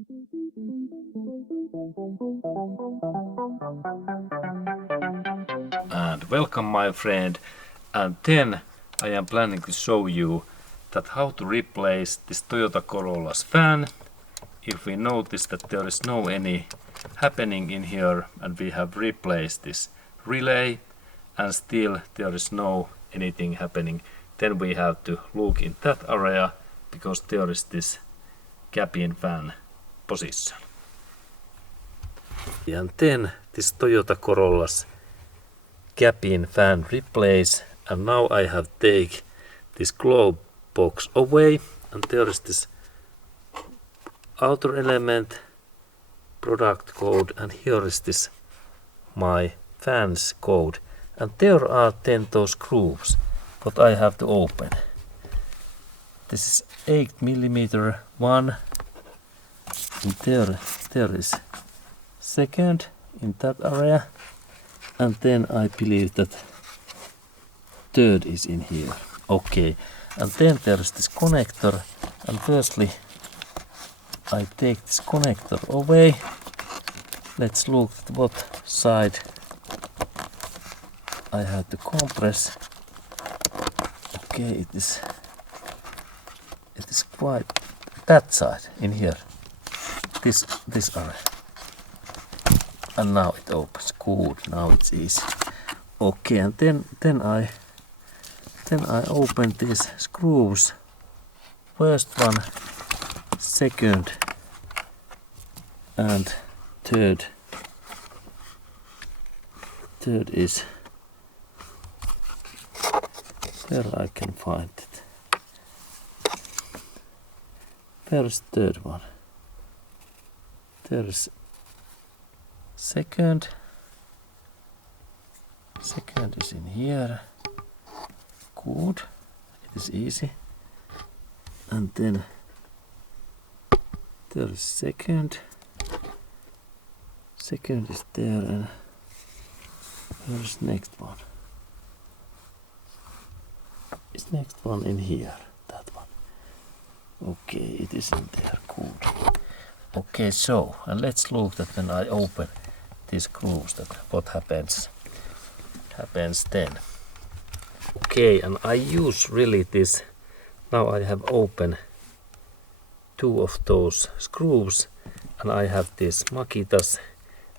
And welcome my friend, and then I am planning to show you that how to replace this Toyota Corolla's fan if we notice that there is no any happening in here and we have replaced this relay and still there is no anything happening. Then we have to look in that area because there is this cabin fan position. And then this Toyota Corolla's cabin fan replace, and now I have take this glove box away, and there is this outer element, product code, and here is this my fans code, and there are 10 those grooves what I have to open. This is 8mm one, and there is second in that area, and then I believe that third is in here. Okay, and then there is this connector, and firstly I take this connector away. Let's look at what side I have to compress. Okay, it is quite that side in here, this area, and now it opens. Good, now it's easy. Okay, and then I open these screws. First one, second, and third. Third is where I can find it. Where is third one? There is second. Second is in here. Good. It is easy. And then there is second. Second is there, and where is next one? Is next one in here? That one. Okay, it is in there. Good. Okay, so and let's look that when I open these grooves, that what happens then. Okay, and I use really this. Now I have opened 2 of those screws, and I have this Makitas,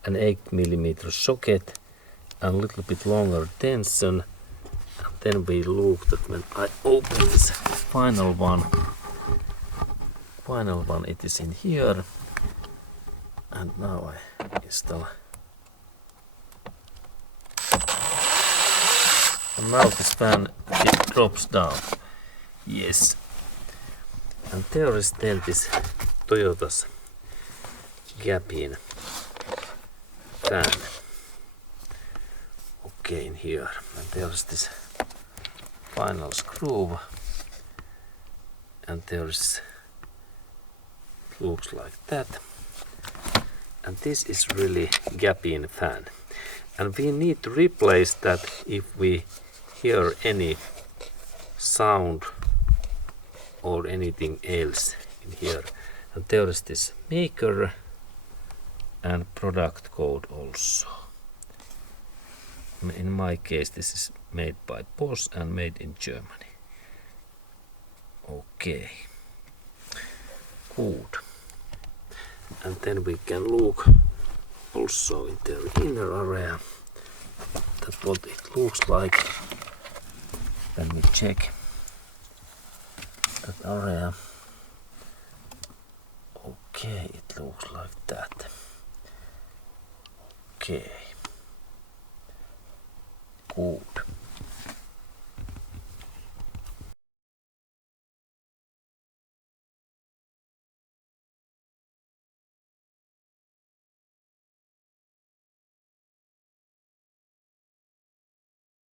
an 8mm socket, and a little bit longer tension. And then we look that when I open this final one, it is in here. And now I install. And now this fan, it drops down. Yes. And there is then this Toyota's cabin fan. Okay, in here. And there is this final screw. And there is, looks like that. And this is really cabin fan. And we need to replace that if we hear any sound or anything else in here. And there is this maker and product code also. In my case this is made by Bosch and made in Germany. Okay. Good. And then we can look also in the inner area that what it looks like. Let me check that area. Okay, it looks like that. Okay. Good.